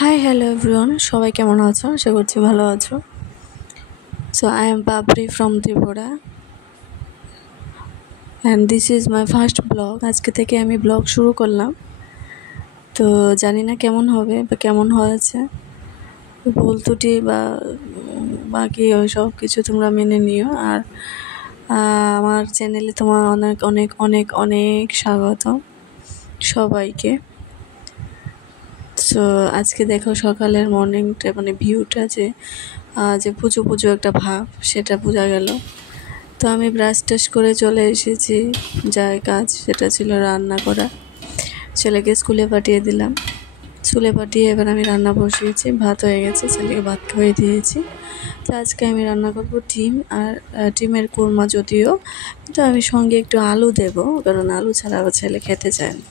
Hi, hello everyone. সবাই কেমন আছো? আশা করছি ভালো আছো। So I am Babri from Tripura and this is my first blog. আজকে থেকে আমি ব্লগ শুরু করলাম। তো জানি না কেমন হবে বা কেমন হয়েছে। ভুল ত্রুটি বা বাকি ওই সব কিছু তোমরা মেনে নিও। আর আমার চ্যানেলে তোমার অনেক অনেক অনেক অনেক স্বাগত সবাইকে। সো আজকে দেখো সকালের মর্নিংটা মানে ভিউটা যে পুজো পুজো একটা ভাব সেটা বোঝা গেল। তো আমি ব্রাশ টাশ করে চলে এসেছি, যাই কাজ সেটা ছিল রান্না করা। ছেলেকে স্কুলে পাঠিয়ে দিলাম, স্কুলে পাঠিয়ে এবার আমি রান্না বসিয়েছি, ভাত হয়ে গেছে, ছেলেকে ভাত খাইয়ে দিয়েছি। তো আজকে আমি রান্না করব ডিম আর ডিমের কোরমা, যদিও কিন্তু আমি সঙ্গে একটু আলু দেব, কারণ আলু ছাড়া আমার ছেলে খেতে চায় না।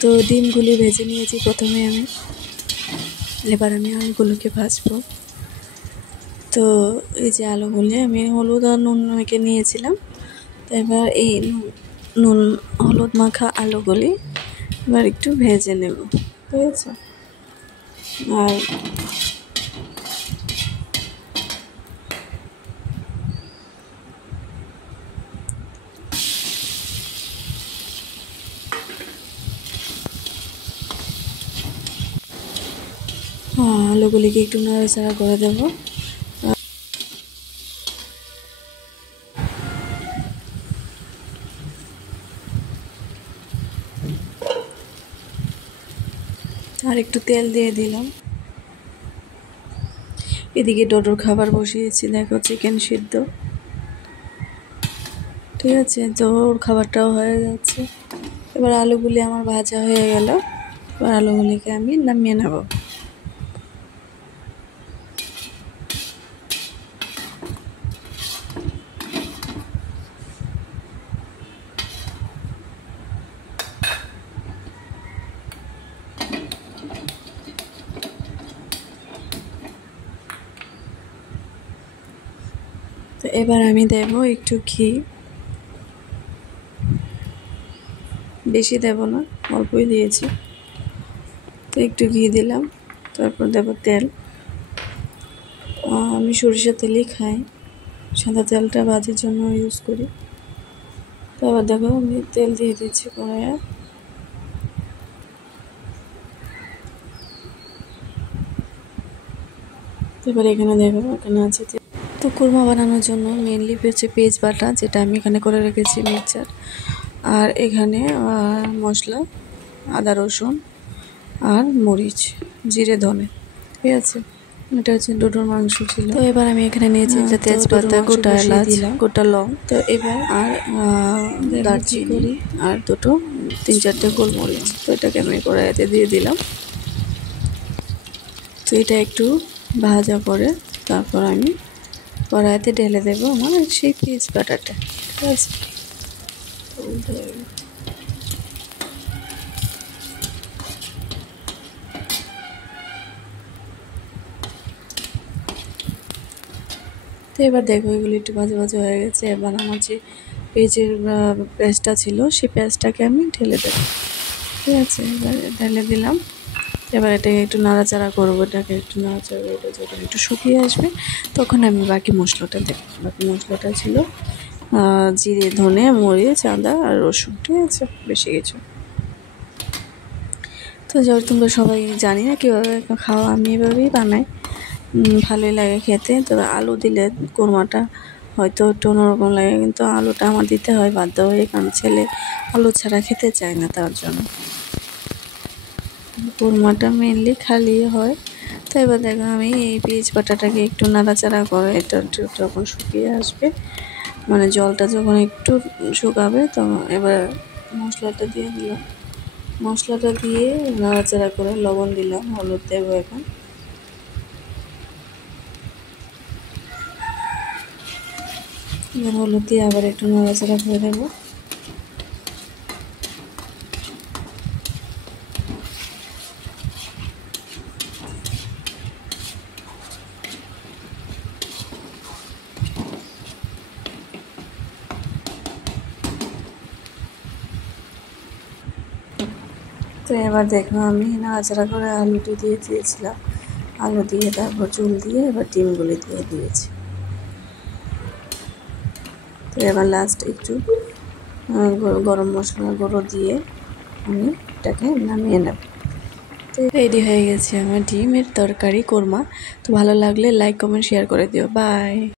তো ডিমগুলি ভেজে নিয়েছি প্রথমে আমি, এবার আমি আলুগুলোকে ভাজবো। তো এই যে আলুগুলি আমি হলুদ আর নুন মেখে নিয়েছিলাম, তো এবার এই নুন হলুদ মাখা আলুগুলি এবার একটু ভেজে নেব, ঠিক আছে। আর আলুগুলিকে একটু নাড়াচাড়া করে দেবো। আর একটু তেল দিয়ে দিলাম। এদিকে ডোডোর খাবার বসিয়েছি, দেখো চিকেন সিদ্ধ, ঠিক আছে। তো ওর খাবারটাও হয়ে যাচ্ছে। এবার আলুগুলি আমার ভাজা হয়ে গেল, এবার আলুগুলিকে আমি নামিয়ে নেব। তো এবার আমি দেব একটু ঘি, বেশি দেব না, অল্পই দিয়েছি। তো একটু ঘি দিলাম, তারপর দেব তেল। আমি সরিষার তেলই খাই, সাদা তেলটা ভাজির জন্য ইউজ করি। তো আবার দেখো আমি তেল দিয়ে দিচ্ছি কড়াইয়ে। এবার এখানে দেখো এখানে আছে তো কুরমা বানানোর জন্য মেনলি হচ্ছে পেঁয়াজ বাটা, যেটা আমি এখানে করে রেখেছি, মিক্সচার। আর এখানে মশলা, আদা রসুন আর মরিচ, জিরে ধনে, ঠিক আছে। এটা হচ্ছে ডোডোর মাংস ছিল। তো এবার আমি এখানে নিয়েছি একটা তেজপাতা, গোটা এলাচ, গোটা লং, তো এবার আর দারচিনি আর তিন চারটে গোলমরিচ। তো এটাকে আমি কড়াইতে দিয়ে দিলাম। তো এটা একটু ভাজা পরে তারপর আমি কড়াইতে ঢেলে দেবো আমার সেই পেঁয়াজ বাটাটা, ঠিক আছে। তো এবার দেখো এগুলো একটু ভাজা ভাজা হয়ে গেছে। এবার আমার যে পেঁয়াজের পেস্টটা ছিল সেই পেস্টটাকে আমি ঢেলে দেবো, ঠিক আছে। এবার ঢেলে দিলাম। এবার এটাকে একটু নাড়াচাড়া করবো, এটাকে একটু নাড়াচাড়া করবো, যখন একটু শুকিয়ে আসবে তখন আমি বাকি মশলাটা দেবো। বাকি মশলাটা ছিল জিরে ধনে মরিচ আদা আর রসুন, ঠিক আছে, বেশি কিছু। তো যখন তোমরা সবাই জানি না কীভাবে খাওয়া, আমি এভাবেই বানাই, ভালোই লাগে খেতে। তবে আলু দিলে কোরমাটা হয়তো একটু অন্যরকম লাগে, কিন্তু আলুটা আমার দিতে হয় বাধ্য হয়ে, কারণ ছেলে আলু ছাড়া খেতে চায় না, তার জন্য কোরমাটা মেনলি খালি হয়। তো এবার দেখো আমি এই পেঁয়াজ বাটাটাকে একটু নাড়াচাড়া করে এটা যখন শুকিয়ে আসবে, মানে জলটা যখন একটু শুকাবে, তখন এবার মশলাটা দিয়ে দিলাম। মশলাটা দিয়ে নাড়াচাড়া করে লবণ দিলাম, হলুদ দেবো এখন। এবার হলুদ দিয়ে আবার একটু নাড়াচাড়া করে দেবো। তো তো এবার দেখো আমি নাড়াচাড়া করে আলুটি দিয়ে দিয়েছিলাম, আলু দিয়ে তারপর চুল দিয়ে এবার ডিমগুলি দিয়ে দিয়েছি। তো এবার লাস্ট একটু গরম মশলা গুঁড়ো দিয়ে আমি এটাকে নামিয়ে নেব। তো রেডি হয়ে গেছে আমার ডিমের তরকারি কোরমা। তো ভালো লাগলে লাইক কমেন্ট শেয়ার করে দিও। বাই।